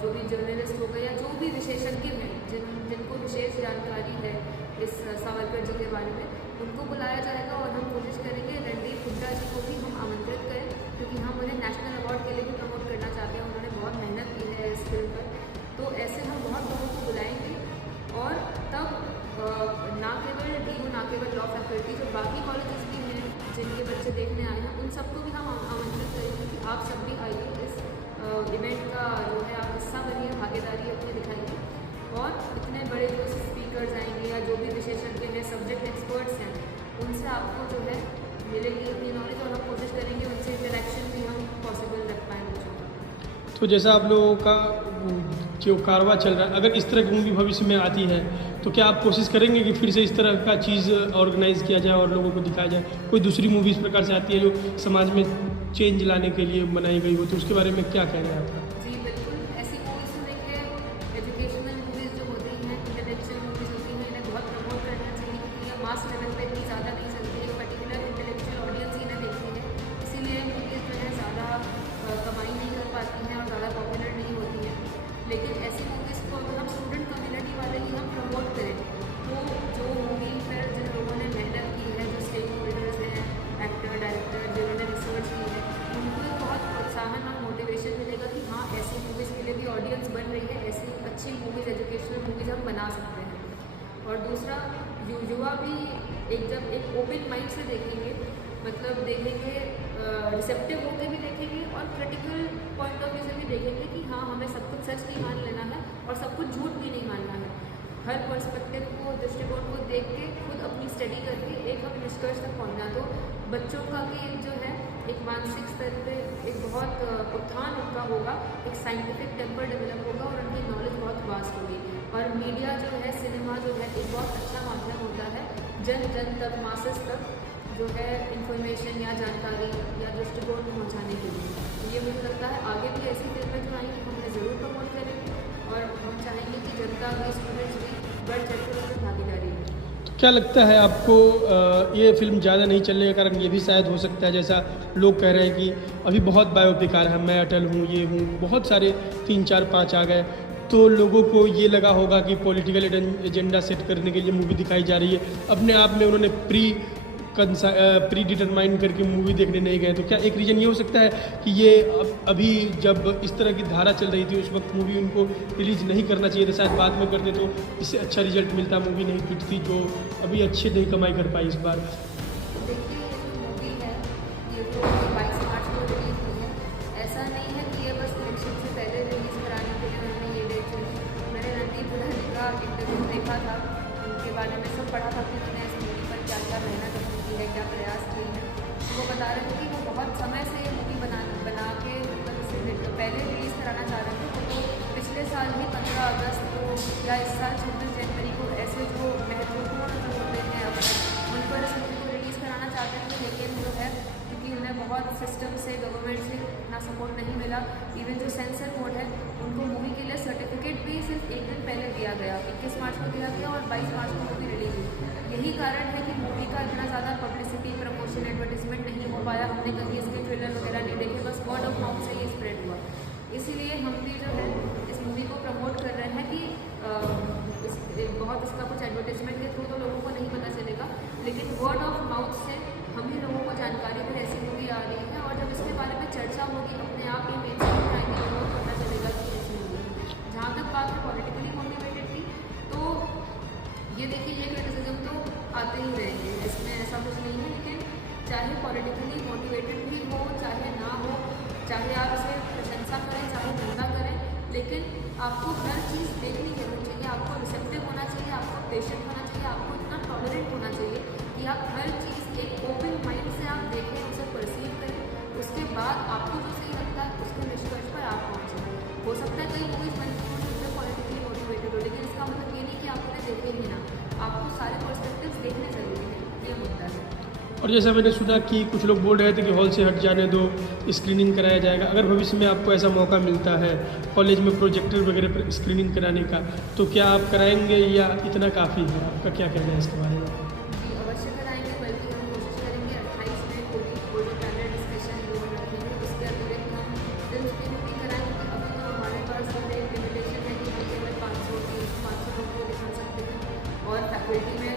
जो भी जर्नलिस्ट हो गए या जो भी विशेषज्ञ हैं जिनको विशेष जानकारी है इस सावरकर जी के बारे में, उनको बुलाया जाएगा। और हम कोशिश करेंगे रणदीप हुड्डा जी को भी हम आमंत्रित करें, क्योंकि हम उन्हें नेशनल अवार्ड के लिए भी प्रमोट करना चाहते हैं, उन्होंने बहुत मेहनत की है इस फिल्म पर। तो ऐसे हम बहुत लोगों को बुलाएंगे, और तब ना केवल डीयू, ना केवल लॉ फैकल्टी, जो बाकी कॉलेजेस भी हैं जिनके बच्चे देखने आए हैं, उन सबको भी हम आमंत्रित करेंगे कि आप सब भी आइए, इस इवेंट का जो है आप हिस्सा बनिए, भागीदारी अपनी दिखाइए। और इतने बड़े जो स्पीकर्स आएंगे या जो भी विशेषज्ञ हैं, सब्जेक्ट एक्सपर्ट्स हैं, उनसे आपको जो है मिलेगी अपनी नॉलेज, और हम कोशिश करेंगे उनसे इंटरेक्शन भी हम पॉसिबल रख पाएँ बच्चों का। तो जैसा आप लोगों का जो कारवां चल रहा है, अगर इस तरह की मूवी भविष्य में आती है तो क्या आप कोशिश करेंगे कि फिर से इस तरह का चीज़ ऑर्गेनाइज किया जाए और लोगों को दिखाया जाए? कोई दूसरी मूवी इस प्रकार से आती है जो समाज में चेंज लाने के लिए बनाई गई हो, तो उसके बारे में क्या कहना है आपका? जी बिल्कुल, ऐसी मूवीज़ को देखिए, एजुकेशनल मूवीज़ जो होती हैं, इंटेलेक्चुअल मूवीज़ होती हैं, इन्हें बहुत प्रमोट करना चाहिए क्योंकि ये मास लेवल पे इतनी ज़्यादा नहीं चलती है, पर्टिकुलर इंटेलेक्चुअल ऑडियंस ही इन्हें देखती है, इसीलिए मूवीज़ जो है ज़्यादा कमाई नहीं कर पाती हैं और ज़्यादा पॉपुलर नहीं होती हैं। लेकिन ऐसी मूवीज़ को अगर हम स्टूडेंट कम्युनिटी वाले ही हम प्रमोट करें तो जो मूवी पर जिन लोगों ने मेहनत की है, जो स्टेक होल्डर्स हैं, एक्टर, डायरेक्टर, जिन्होंने रिसर्च की है, उनको एक बहुत प्रोत्साहन और मोटिवेशन मिलेगा कि हाँ, ऐसी मूवीज़ के लिए भी ऑडियंस बन रही है, ऐसी अच्छी मूवीज़, एजुकेशनल मूवीज़ हम बना सकते हैं। और दूसरा, युवा भी जब एक ओपन माइंड से देखेंगे, मतलब देखेंगे, रिसेप्टिव होकर भी देखेंगे और क्रिटिकल पॉइंट ऑफ व्यू से भी देखेंगे कि हाँ, हमें सब कुछ सच नहीं मान लेना है और सब कुछ झूठ भी नहीं मानना है। हर पर्सपेक्टिव को, दृष्टिकोण को देख के खुद अपनी स्टडी करके एक हम निष्कर्ष तक पहुँचना। तो बच्चों का भी एक जो है एक मानसिक स्तर पे एक बहुत उत्थान उनका होगा, एक साइंटिफिक टेम्पर डेवलप होगा और उनकी नॉलेज बहुत वास्ट होगी। और मीडिया जो है, सिनेमा जो है, एक बहुत अच्छा माध्यम होता है जन जन तक, मासेस तक जो है इंफॉर्मेशन या जानकारी या दृष्टिकोण पहुँचाने के लिए। तो ये मुझे लगता है आगे भी ऐसी फिल्में जो आएंगी हम उन्हें ज़रूर प्रमोट करेंगे और हम चाहेंगे कि जनता भी, स्टूडेंट्स भी बढ़ चढ़ कर उसमें भागीदारी लें। क्या लगता है आपको, ये फिल्म ज़्यादा नहीं चलने का कारण ये भी शायद हो सकता है, जैसा लोग कह रहे हैं कि अभी बहुत बायोपिक आ रहा है, मैं अटल हूँ, ये हूँ, बहुत सारे 3, 4, 5 आ गए, तो लोगों को ये लगा होगा कि पॉलिटिकल एजेंडा सेट करने के लिए मूवी दिखाई जा रही है, अपने आप में उन्होंने प्री डिटरमाइन करके मूवी देखने नहीं गए। तो क्या एक रीज़न ये हो सकता है कि ये अभी जब इस तरह की धारा चल रही थी उस वक्त मूवी उनको रिलीज़ नहीं करना चाहिए था, शायद बाद में करते तो इससे अच्छा रिजल्ट मिलता, मूवी नहीं पिटती जो अभी अच्छे नहीं कमाई कर पाई इस बार? देखिए, ये जो मूवी है, ये जो 22 मार्च को रिलीज हुई है, ऐसा नहीं है कि ये बस इलेक्शन से पहले रिलीज कराने के लिए उन्होंने ये डेट चुनी। मैंने रणदीप हुड्डा का इंटरव्यू देखा था, उनके बारे में सब पढ़ा था कि उन्होंने इस मूवी पर क्या क्या मेहनत की है, क्या प्रयास किए हैं। वो बता रहे थे कि वो बहुत समय से ये मूवी बना के मतलब इसे पहले रिलीज़ कराना चाह रहे थे, तो पिछले साल ही 15 अगस्त को या इस साल 26 जनवरी को ऐसे जो महत्वपूर्ण जो होते हैं उन पर इस मूवी को रिलीज़ कराना चाहते थे, लेकिन जो है क्योंकि उन्हें बहुत सिस्टम से, गवर्नमेंट से इतना सपोर्ट नहीं मिला। इवन जो सेंसर बोर्ड है उनको मूवी के लिए सर्टिफिकेट भी सिर्फ एक दिन पहले दिया गया, 21 मार्च को दिया गया और 22 मार्च को मूवी रिलीज हुई। यही कारण है कि मूवी का इतना ज़्यादा पब्लिसिटी, प्रमोशन, एडवर्टीजमेंट नहीं हो पाया। हमने कभी इसके ट्रेलर वगैरह नहीं देखे, बस वर्ड ऑफ माउथ से ये स्प्रेड हुआ। इसीलिए हम भी जो है इस मूवी को प्रमोट कर रहे हैं कि बहुत इसका कुछ एडवर्टीजमेंट के थ्रू तो लोगों को नहीं पता चलेगा, लेकिन वर्ड ऑफ माउथ से हम ही लोगों को जानकारी पर ऐसी मूवी आ रही है और जब इसके बारे में चर्चा होगी अपने आप ही मेन स्ट्रीम में आएंगे, लोगों को पता चलेगा कि ऐसी मूवी है। जहाँ तक बात है पॉलिटिकली मोटिवेटेड की, तो ये देखिए, ये क्रिटिसिज्म तो आते ही रहेंगे, इसमें ऐसा कुछ नहीं है। लेकिन चाहे पॉलिटिकली मोटिवेटेड भी हो, चाहे ना हो, चाहे आप इसे प्रशंसा करें, चाहे निंदा करें, लेकिन आपको हर चीज़ देखनी जरूर चाहिए, आपको रिसेप्टिव होना चाहिए, आपको पेशेंट होना चाहिए, आपको इतना टॉलरेंट होना चाहिए कि आप हर चीज़ एक ओपन माइंड से आप देखें, उसे परसीव करें, उसके बाद आपको जो सही लगता है उसके निष्कर्ष पर आप पहुँचें। हो सकता है कई मूवीज़ बनती हो जो पॉलिटिकली मोटिवेटेड हो, लेकिन इसका मतलब ये नहीं कि आप उन्हें देखें ही ना, आपको सारे पर्सपेक्टिव्स देखने जरूरी है, ये मुद्दा है। और जैसा मैंने सुना कि कुछ लोग बोल रहे थे कि हॉल से हट जाने दो, स्क्रीनिंग कराया जाएगा। अगर भविष्य में आपको ऐसा मौका मिलता है कॉलेज में प्रोजेक्टर वगैरह पर स्क्रीनिंग कराने का, तो क्या आप कराएंगे या इतना काफ़ी है? आपका क्या कहना है इसके बारे में? जी अवश्य कराएंगे, बल्कि हम कोशिश करेंगे 28 में कोई गोल्डन पैनल डिस्कशन जोन रखेंगे, उसके अतिरिक्त हम फिल्म स्क्रीनिंग भी कराएंगे। अभी तो हमारे पास एक लिमिटेशन है कि हम केवल 500 लोग को दिखा सकते हैं और फैकल्टी में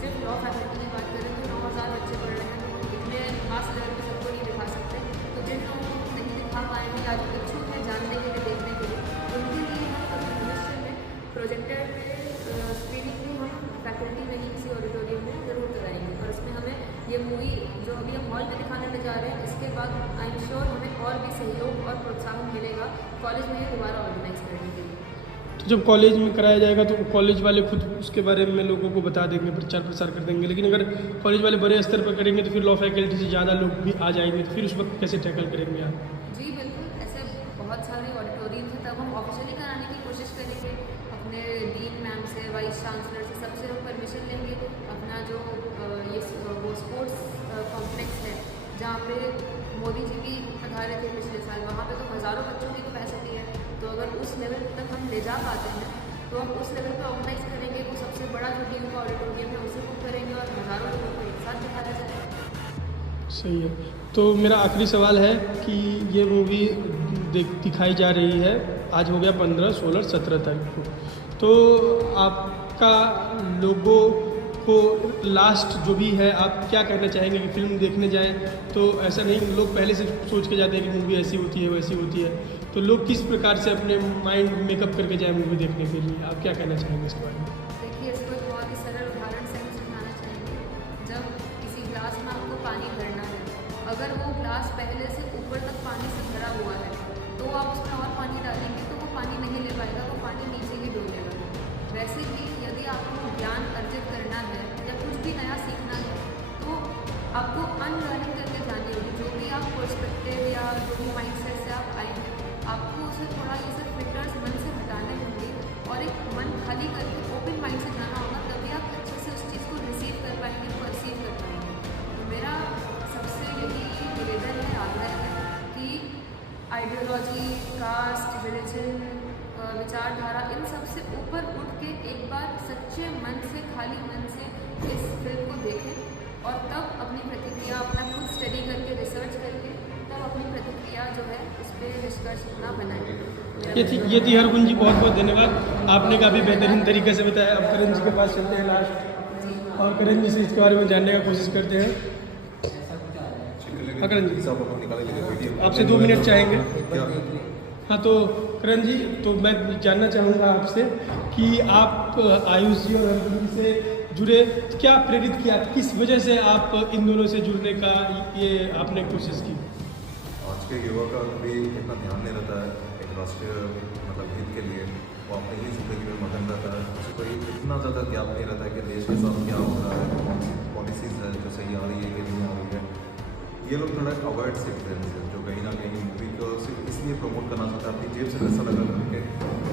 सिर्फ लॉ फैकल्टी की बात करें तो 9000 बच्चे पढ़ रहे हैं, तो इतने खास लेवल पर सबको नहीं दिखा सकते। तो जिन लोगों को नहीं दिखा पाएंगे या जो इच्छुक है जानने के लिए, देखने के लिए, उनके लिए हम कभी भविष्य में प्रोजेक्टर पे स्क्रीनिंग भी हम फैकल्टी में ही किसी ऑडिटोरियम में ज़रूर कराएंगे। और उसमें हमें ये मूवी जो अभी हम हॉल में दिखाने ले जा रहे हैं, इसके बाद आई एम श्योर हमें और भी सहयोग और प्रोत्साहन मिलेगा कॉलेज में ये दोबारा ऑर्गेनाइज करने के लिए। तो जब कॉलेज में कराया जाएगा तो कॉलेज वाले खुद उसके बारे में लोगों को बता देंगे, प्रचार प्रसार कर देंगे, लेकिन अगर कॉलेज वाले बड़े स्तर पर करेंगे तो फिर लॉ फैकल्टी से ज़्यादा लोग भी आ जाएंगे, तो फिर उस वक्त कैसे टैकल करेंगे आप? जी बिल्कुल, ऐसे जहाँ पे मोदी जी भी पधारे थे पिछले साल, वहाँ पे तो हज़ारों बच्चों की कैपेसिटी है। तो अगर उस लेवल तक हम ले जा पाते हैं तो हम उस लेवल पे ऑर्गेनाइज करेंगे, वो सबसे बड़ा जो डी का ऑडिटोरियम है उसे बुक करेंगे और हज़ारों लोगों को एक साथ दिखाया जाएगा। सही है। तो मेरा आखिरी सवाल है कि ये मूवी दिखाई जा रही है, आज हो गया 15, 16, 17 तारीख को, तो आपका लोगों को लास्ट जो भी है आप क्या कहना चाहेंगे कि फिल्म देखने जाएं तो ऐसा नहीं, लोग पहले से सोच के जाते हैं कि मूवी ऐसी होती है वैसी होती है, तो लोग किस प्रकार से अपने माइंड मेकअप करके जाएं मूवी देखने के लिए, आप क्या कहना चाहेंगे इसके बारे में? देखिए, इसको एक बहुत ही सरल उदाहरण से हम समझाना चाहेंगे। जब किसी ग्लास में आपको पानी भरना है, अगर वो ग्लास पहले से ऊपर तक पानी से भरा हुआ है तो आप उसमें और पानी डालेंगे तो वो पानी नहीं ले पाएगा, वो पानी नीचे ही डोलेगा। वैसे ही यदि आपको ज्ञान अर्जित करना है या कुछ भी नया सीखना है तो आपको अनलर्निंग करके जानी होगी। जो भी आप पर्सपेक्टिव या जो भी माइंडसेट से आप आए हैं, आपको उसे थोड़ा ये सब फिल्टर्स मन से हटाने होंगे और एक मन खाली करके ओपन माइंड से जाना होगा, तभी आप अच्छे से उस चीज़ को रिसीव कर पाएंगे, परसीव कर पाएंगे। तो मेरा सबसे यही निवेदन है, आग्रह है कि आइडियोलॉजी, कास्ट, रिलीजन, विचारधारा, इन सब से ऊपर उठ के एक बार सच्चे मन से, खाली मन से इस फिल्म को देखें और तब अपनी प्रतिक्रिया अपना खुद स्टडी करके, रिसर्च करके तब अपनी प्रतिक्रिया जो है उस पर निष्कर्ष अपना बनाएं। ये थी हरगुन जी, बहुत बहुत धन्यवाद, आपने काफ़ी बेहतरीन तरीके से बताया। अब करण जी के पास चलते हैं लास्ट और करण जी से इसके बारे में जानने का कोशिश करते हैं। हाँ करण जी, आपसे 2 मिनट चाहेंगे। हाँ तो करण जी, तो मैं जानना चाहूँगा आपसे कि आप आयुष जी और हरगुन जी से जुड़े, क्या प्रेरित किया, किस वजह से आप इन दोनों से जुड़ने का ये आपने कोशिश की? आज के युवा का कभी इतना ध्यान नहीं रहता है एक राष्ट्रीय मतलब हित के लिए, वो अपनी ही जिंदगी में मगन रहता है, उसे कोई इतना ज़्यादा ज्ञान नहीं रहता है कि देश के साथ क्या हो रहा है, कौन सी पॉलिसीज़ है जो सही आ रही है कि नहीं आ रही है। ये लोग थोड़ा अवॉइड सिटीजन है जो कहीं ना कहीं मूवी को सिर्फ इसलिए प्रमोट करना चाहता है अपनी जेब से पैसा लगा करके,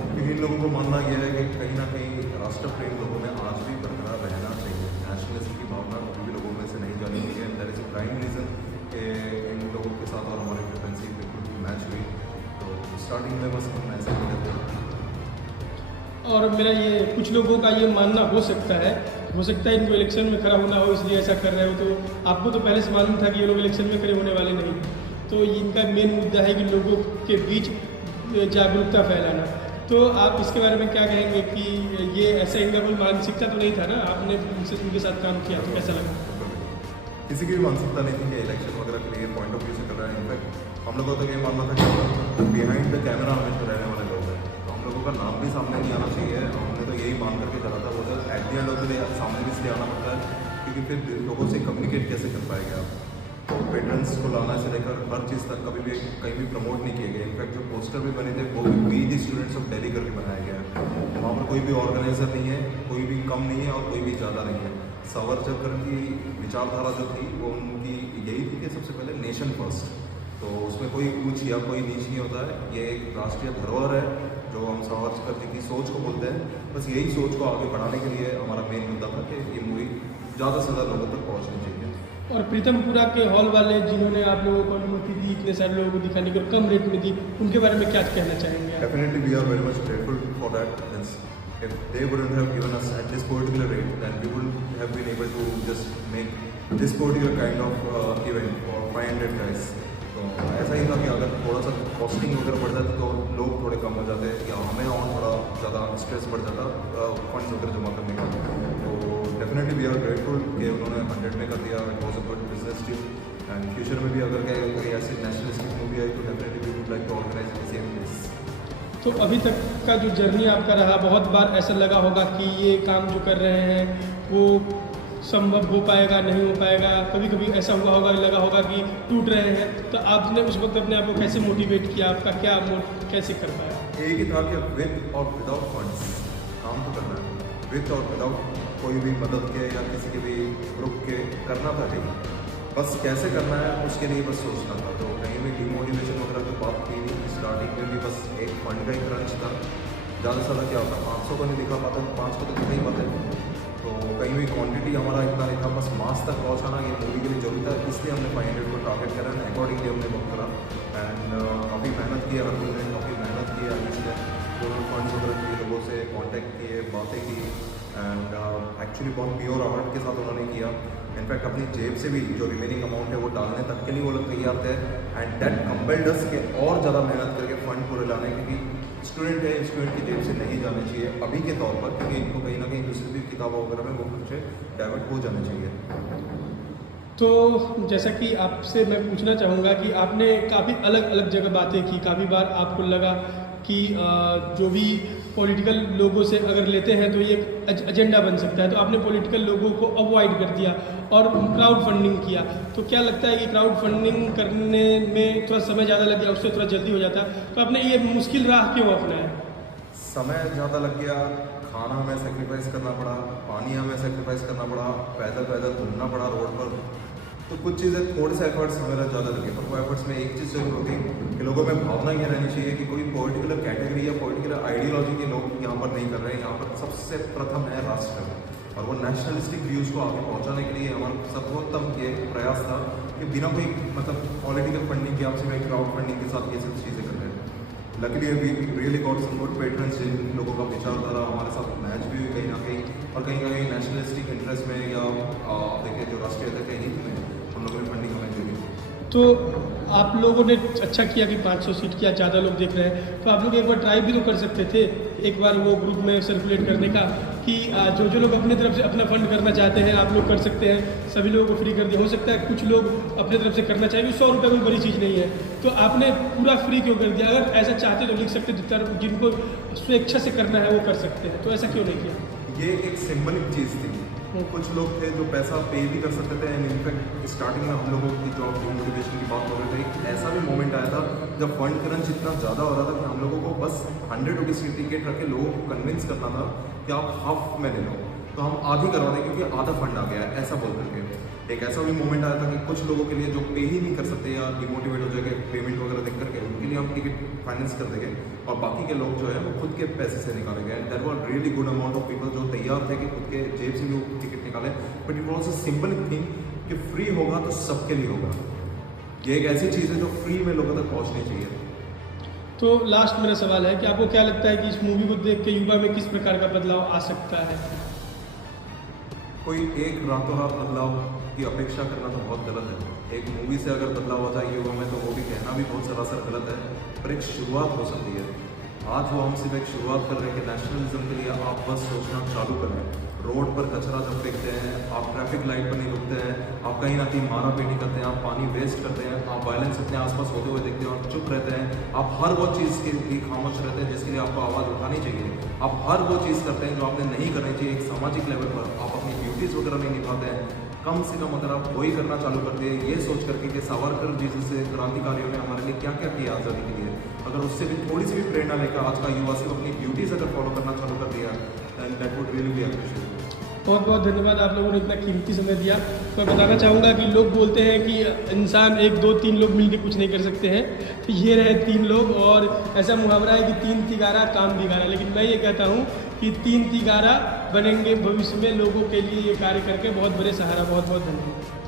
क्योंकि इन लोगों को मानना यह है कि कहीं ना कहीं राष्ट्र प्रेम लोगों में आज भी बरकरार रहना चाहिए, नेशनलिज्म की भावना कभी भी लोगों में से नहीं जानी चाहिए। That is a prime reason कि इन लोगों के साथ और हमारी फ्रिक्वेंसी बिल्कुल मैच हुई। तो स्टार्टिंग में बस हम ऐसे ही रहते हैं। और मेरा ये कुछ लोगों का ये मानना हो सकता है इनको इलेक्शन में खड़ा होना हो इसलिए ऐसा कर रहे हो, तो आपको तो पहले से मालूम था कि ये लोग इलेक्शन में खड़े होने वाले नहीं, तो इनका मेन मुद्दा है कि लोगों के बीच जागरूकता फैलाना। तो आप इसके बारे में क्या कहेंगे कि ये ऐसा इनका कोई मानसिकता तो नहीं था ना, आपने उनके साथ काम किया तो कैसा लगा? किसी की भी मानसिकता नहीं थी कि इलेक्शन वगैरह के लिए पॉइंट ऑफ व्यू से कर रहा है। इनफैक्ट हम लोगों को तो ये मानना था कि बिहाइंड द कैमरा हमें तो रहने वाले लोग हैं, तो हम लोगों का नाम भी सामने नहीं आना चाहिए। हमने तो यही मान करके चला था, वो तो at the end of the day सामने भी इसलिए आना पड़ता है क्योंकि फिर लोगों से कम्युनिकेट कैसे कर पाएंगे आप। तो पेट्रेंट्स को लाना से लेकर हर चीज़ तक कभी भी कहीं भी प्रमोट नहीं किए गए। इनफैक्ट जो पोस्टर भी बने थे वो भी we the students of Delhi करके बनाया गया है। वहाँ पर कोई भी ऑर्गेनाइजर नहीं है, कोई भी कम नहीं है और कोई भी ज़्यादा नहीं है। सावरकर की विचारधारा जो थी वो उनकी यही थी कि सबसे पहले नेशन फर्स्ट, तो उसमें कोई ऊंच या कोई नीच नहीं होता है। ये एक राष्ट्रीय धरोहर है जो हम सावरकर जी की सोच को बोलते हैं। बस यही सोच को आगे बढ़ाने के लिए हमारा मेन मुद्दा था कि ये मूवी ज़्यादा से ज़्यादा लोगों तक पहुँचनी चाहिए। और प्रीतमपुरा के हॉल वाले जिन्होंने आप लोगों को अनुमति दी इतने सारे लोगों को दिखाने की और कम रेट में दी, उनके बारे में क्या कहना चाहेंगे आप? Definitely we are very much grateful for that. If they wouldn't have given us at this particular rate, then we wouldn't have been able to just make this particular kind of event for 500 guys. तो ऐसा ही था कि अगर थोड़ा सा costing वगैरह बढ़ जाती तो लोग थोड़े कम हो जाते या हमें और थोड़ा ज़्यादा स्ट्रेस बढ़ जाता फंड्स वगैरह जमा करने का। तो डेफिनेटली वी आर ग्रेटफुल कि उन्होंने 100 में कर दिया। It was a good business deal and future में भी अगर कोई ऐसी नेशनलिस्टिक मूवी आई तो definitely we would like to organise the same place. तो अभी तक का जो जर्नी आपका रहा, बहुत बार ऐसा लगा होगा कि ये काम जो कर रहे हैं वो संभव हो पाएगा नहीं हो पाएगा, कभी कभी ऐसा हुआ होगा, लगा होगा कि टूट रहे हैं, तो आपने उस वक्त अपने आप को कैसे मोटिवेट किया, आपका क्या कैसे कर पाया? एक ही था कि विद और विदाउट फंड्स काम तो करना है, विद और विदाउट कोई भी मदद के या किसी के भी ग्रुप के करना था नहीं, बस कैसे करना है उसके लिए बस सोचना था। तो कहीं भी डिमोटिवेशन वगैरह की बात की नहीं। स्टार्टिंग में भी बस एक फंड का ही क्रंच था, ज़्यादा से ज़्यादा क्या होता 500 को नहीं दिखा पाता, 5 को तो दिखा ही पाते। तो कहीं भी क्वांटिटी हमारा इतना नहीं था, बस मास तक पहुंचाना ये मूवी के लिए जरूरी था, इसलिए हमने 500 को टारगेट करा एंड अकॉर्डिंगली हमने बुक करा। एंड काफ़ी मेहनत की हर ने, काफ़ी मेहनत की आयुष ने, दोनों फंड्स वगैरह किए, लोगों से कांटेक्ट किए, बातें की एंड एक्चुअली बहुत प्योर हार्ट के साथ उन्होंने किया। इनफैक्ट अपनी जेब से भी जो रिमेनिंग अमाउंट है वो डालने तक के लिए वो लोग तैयार थे एंड दैट कंपेल्ड अस के और ज़्यादा मेहनत करके फंड पूरे लाने, क्योंकि स्टूडेंट है, स्टूडेंट की जेब से नहीं जाने चाहिए अभी के तौर पर, क्योंकि इनको कहीं ना कहीं दूसरी भी किताबों वगैरह में वो खर्चे डाइवर्ट हो जाने चाहिए। तो जैसा कि आपसे मैं पूछना चाहूँगा कि आपने काफ़ी अलग अलग जगह बातें की, काफ़ी बार आपको लगा कि जो भी पॉलिटिकल लोगों से अगर लेते हैं तो ये एजेंडा बन सकता है, तो आपने पॉलिटिकल लोगों को अवॉइड कर दिया और क्राउड फंडिंग किया। तो क्या लगता है कि क्राउड फंडिंग करने में थोड़ा समय ज़्यादा लग गया, उससे थोड़ा जल्दी हो जाता, तो आपने ये मुश्किल राह क्यों अपनाया? समय ज़्यादा लग गया, खाना हमें सेक्रीफाइस करना पड़ा, पानी हमें सेक्रीफाइस करना पड़ा, पैदल पैदल घूमना पड़ा रोड पर, तो कुछ चीज़ें थोड़े से एफर्ट्स हमें ज़्यादा लगे। पर वो एफर्ट्स में एक चीज़ जरूर होती कि लोगों में भावना ये रहनी चाहिए कि कोई पर्टिकुलर कैटेगरी या पर्टिकुलर आइडियोलॉजी के लोग यहाँ पर नहीं कर रहे हैं। यहाँ पर सबसे प्रथम है राष्ट्र, और वो नेशनलिस्टिक व्यूज़ को आगे पहुँचाने के लिए हमारा सर्वोत्तम ये प्रयास था कि बिना कोई मतलब पॉलिटिकल फंडिंग के, आपसे क्राउड फंडिंग के साथ ये सब चीज़ें कर रहे हैं। Luckily we really got some good patrons जिन लोगों का विचारधारा हमारे साथ मैच भी हुई कहीं ना कहीं, और कहीं ना कहीं नेशनलिस्टिक इंटरेस्ट में या देखिए जो राष्ट्रीयता के हित में हम लोगों ने फंडिंग हमें दी। तो आप लोगों ने अच्छा किया कि 500 सीट किया, ज़्यादा लोग देख रहे हैं, तो आप लोग एक बार ट्राई भी तो कर सकते थे, एक बार वो ग्रुप में सर्कुलेट करने का कि जो लोग अपने तरफ से अपना फंड करना चाहते हैं आप लोग कर सकते हैं, सभी लोगों को फ्री कर दिया। हो सकता है कुछ लोग अपने तरफ से करना चाहिए, 100 रुपये कोई बड़ी चीज़ नहीं है, तो आपने पूरा फ्री क्यों कर दिया? अगर ऐसा चाहते तो लिख सकते, जिनको स्वेच्छा से करना है वो कर सकते हैं, तो ऐसा क्यों नहीं किया? ये एक सिंबलिक चीज़ थी। कुछ लोग थे जो पैसा पे भी कर सकते थे, एंड इनफैक्ट स्टार्टिंग में हम लोगों की जो मोटिवेशन की बात हो रही थी, ऐसा भी मोमेंट आया था जब फंड क्रंच इतना ज़्यादा हो रहा था कि हम लोगों को बस 100 रुपीज़ की टिकट रख के लोगों को कन्विंस करना था कि आप हाफ में ले लो, तो हम आधी करवा दें क्योंकि आधा फंड आ गया है, ऐसा बोल करके। एक ऐसा भी मोमेंट आया था कि कुछ लोगों के लिए जो पे ही नहीं कर सकते या डिमोटिवेट हो जाएंगे पेमेंट वगैरह देख करके, उनके लिए हम टिकट फाइनेंस कर देंगे, और बाकी के लोग जो है वो खुद के पैसे से निकालेंगे। And there were really good amount of people जो तैयार थे कि खुद के जेब से भी वो टिकट निकाले, but it was a simple thing कि फ्री होगा तो सबके लिए होगा। ये एक ऐसी चीज़ है जो फ्री में लोगों तक पहुँचनी चाहिए। तो लास्ट मेरा सवाल है कि आपको क्या लगता है कि इस मूवी को देख के युवा में किस प्रकार का बदलाव आ सकता है? कोई एक रातों रात बदलाव की अपेक्षा करना तो बहुत गलत है। एक मूवी से अगर बदलाव हो जाए युवा में तो वो भी कहना भी बहुत सरासर गलत है, पर एक शुरुआत हो सकती है। आज वो हम सिर्फ एक शुरुआत कर रहे हैं कि नेशनलिज्म के लिए आप बस सोचना चालू करें। रोड पर कचरा जब फेंकते हैं, आप ट्रैफिक लाइट पर नहीं रुकते हैं, आप कहीं ना कहीं मारा पीटी करते हैं, आप पानी वेस्ट करते हैं, आप वायलेंस अपने आसपास होते हुए देखते हैं और चुप रहते हैं, आप हर वो चीज़ के लिए खामोश रहते हैं जिसके लिए आपको आवाज़ उठानी चाहिए, आप हर वो चीज़ करते हैं जो आपने नहीं करनी चाहिए। एक सामाजिक लेवल पर आप अपनी ड्यूटीज़ वगैरह नहीं निभाते हैं, कम से कम अगर आप वही करना चालू करते हैं ये सोच करके कि सावरकर जी जैसे क्रांतिकारियों ने हमारे लिए क्या क्या किया आज़ादी के लिए, अगर उससे भी थोड़ी सी भी प्रेरणा लेकर आज का युवा सिर्फ अपनी ड्यूटीज़ अगर फॉलो करना चालू कर दिया, then that would really be appreciated. बहुत बहुत धन्यवाद, आप लोगों ने इतना कीमती समय दिया। तो मैं बताना चाहूँगा कि लोग बोलते हैं कि इंसान 1 2 3 लोग मिलकर कुछ नहीं कर सकते हैं, तो ये रहे 3 लोग, और ऐसा मुहावरा है कि 3 तिगारा काम बिगाड़ा, लेकिन मैं ये कहता हूँ कि 3 तिगारा बनेंगे भविष्य में लोगों के लिए ये कार्य करके बहुत बड़े सहारा। बहुत बहुत धन्यवाद।